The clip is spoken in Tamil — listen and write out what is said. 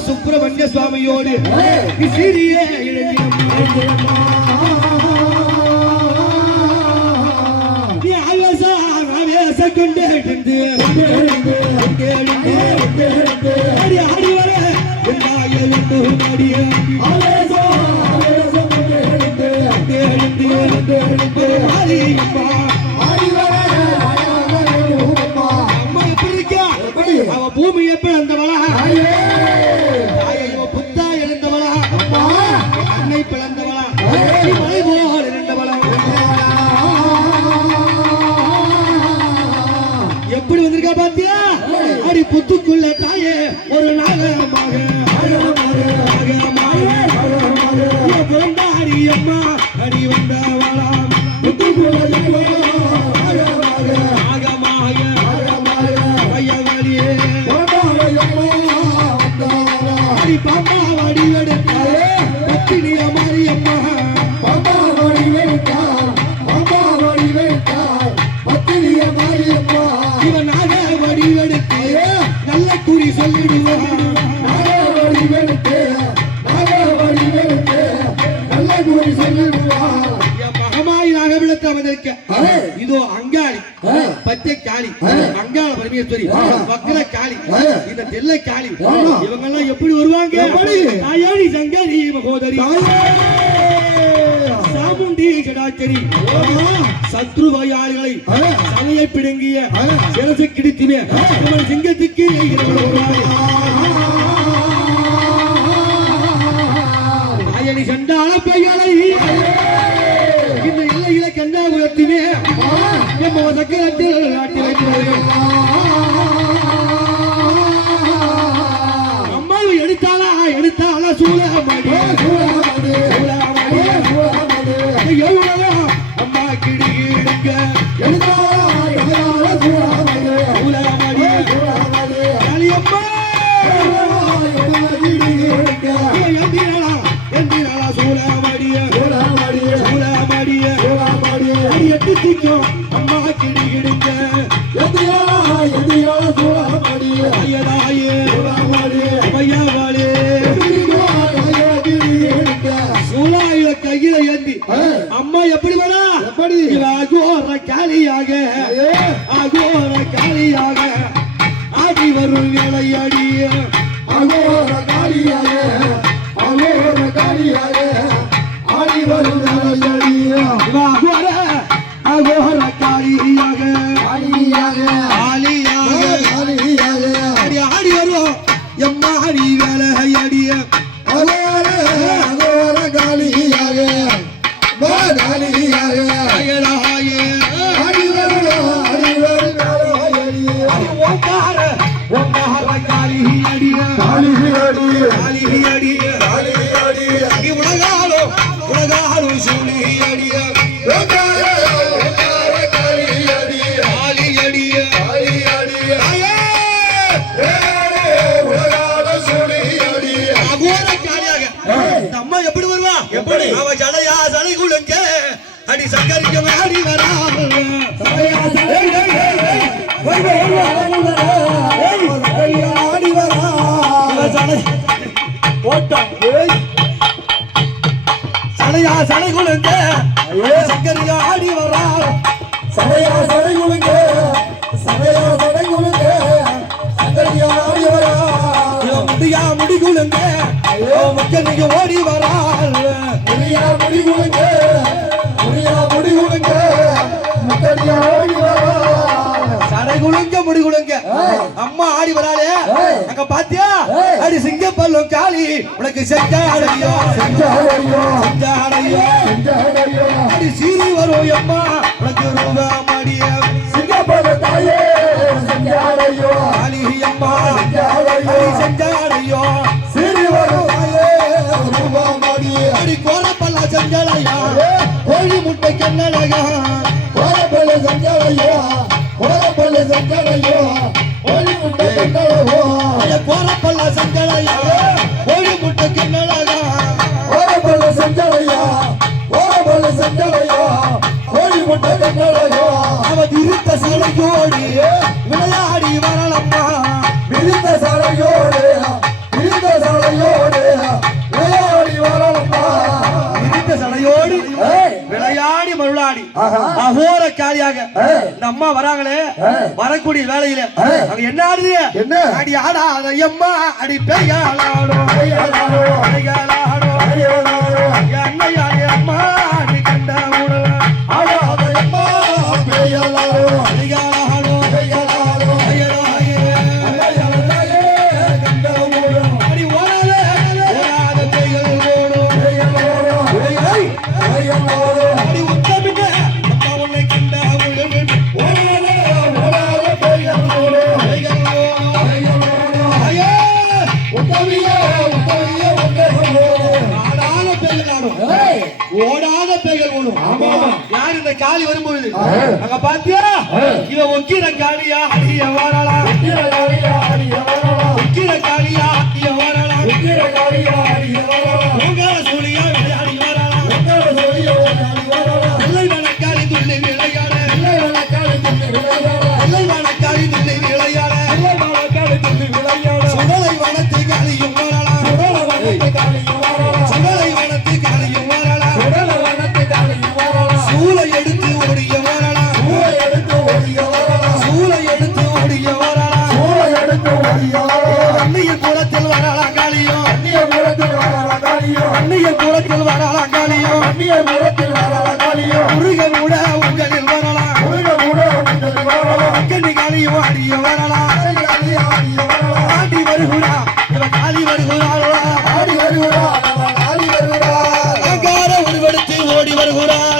சுப்பிரமணிய சுவாமியோடு சிறிய ஆவேச கொண்டு ஆடி வர பூமி எப்ப அந்த புத்தா எழுந்தவளா அன்னை பிளந்தவளா மலை போல் இருந்தவளா எப்படி வந்திருக்கா பாத்தியா அடி புத்துக்குள்ள தாயே ஒரு நாகமாக பிறந்தாடி அம்மா அடி வந்தவளா பாப்பா வாடி எடுத்தாலே பத்தினிய மாரியம்மா பாப்பா வாடி எடுத்தார் பாப்பா வாடி எடுத்தார் பத்தினிய மாரியம்மா இவனாக வாடி எடுத்தாலே நல்ல குறி சொல்லிடுவான் நாக வாடி எடுத்து நல்ல குறி சொல்லிடுவான் மகமாய் நாகவிளக்கு அமைந்திருக்க இதோ அங்காளி பச்சை காளி அங்காள பரமேஸ்வரி வக்கர காளி இந்த தெல்லை காளி இவங்க எல்லாம் எப்படி வருவாங்க தாயாடி சங்கரி மகோதரி சாமுண்டி சடாச்சரி சத்ருவாயாளிகளை சமையை பிடுங்கிய சிரசு கிடித்துவே சிங்கத்துக்கு தாயடி சண்டாள பையலை இந்த எல்லையில கண்டா உயர்த்துவே சக்கரத்தில் நாட்டி வைக்கிறார்கள் அம்மா எடுத்தாளா சூழமாடி அம்மா கிடுங்க அம்மா கிடுகிடுங்க கையில ஏந்தி அம்மா எப்படி வரா எப்படி அகோர காளியாக ஆடி வரும் வேலையாடிய அகோர காளியாக ஆடி வரும் வேலையாடிய அகோர காளியாக ஆடி வருவோம் எம்மா அடி வேலை அடிய அகோர காளியாக உலகாலும் சூழி அடிய அம்மா எப்படி வருவா எப்படி அவ ஜடையா சடை குளுங்க அடி சக்கரிக்க ஆடி வரா சடையா சடை குளுங்க சக்கரிக்க ஆடி வரா சடையா சடை குளுங்க சக்கரிக்க ஆடி வரா முடியா முடி குளுங்க மக்களுக்கு ஓடி வரால் முடி குளுங்க சடை குளுங்க முடி குளுங்க அம்மா ஆடி வராளே அங்க பாத்தியா அடி சிங்கப்பல்லும் காளி உனக்கு செஞ்சாடையோ அடி சீரி வரும் அம்மா உனக்கு ரூபாமடிய சிங்கப்பல்ல தாயே செஞ்சாடையோ காளி அம்மா செஞ்சாடையோ சீரி வரும் அடி கோரப்பல்லா செஞ்சாடையா கோழி முட்டைக்கு என்னடா கோரப்பல்ல செஞ்சாடையா கோழி முட்டை கண்டவோ கோரப்பல்ல செஞ்சலையா கோழி முட்டை கண்டலகா கோரப்பல்ல செஞ்சலையா கோழி முட்டை கண்டலகா அவ விருத்த சடையோடி விளையாடி வரலம்மா விருத்த சடையோடி அகோர காளியாக இந்த அம்மா வராங்களே வரக்கூடிய வேலையில அங்க என்ன ஆடுது என்ன அடி ஆடாத அம்மா அடி பெய்யாளாடோ அன்னையாடி அம்மா அடி கண்ட உடல ஆடாத அம்மா பேயலாரோ அடிகாளாடோ பேயலாரோ கண்ட ஊரும் அடி ஓடாத பெய்கள் ஓடும் பேயலாரோ அடி உத்தமிட்ட அம்மா உன்னை கண்ட உடல் ஓடாத பேயலாரோ ஐயா உத்தமியே ஆடாத பெய்கள் ஆடும் ஓடாத பெய்கள் ஓடும் ஆமா யார் இந்த காளி வரும்பொழுது அங்க பாத்தியா இவ ஒக்கிர காளியா அடிய வாரலா ஒக்கிர காளியா அடிய வாரலா உங்கால சூழியா விளையாடி வாரலா எல்லை வனக்காளி துள்ளி விளையாட எல்லை வனக்காளி துள்ளி விளையாட சுடலை வனத்து காளியும் வாரலா சுடலை வனத்து காளியும் வாரலா சூளை எடுத்து ஓடிய வாரலா சூளை எடுத்து ஓடிய வாரலா அன்னிய குளத்தில் வரலா காளியும் அன்னிய குளத்தில் வரலா காளியும் முருகன் கூட உங்களில் வரலா அக்கண்ணி காளியும் அடிய வரலா ஆடி வருகுறா இவ காளி வருகுறாளா அகார உருவெடுத்து ஓடி வருகிறாள்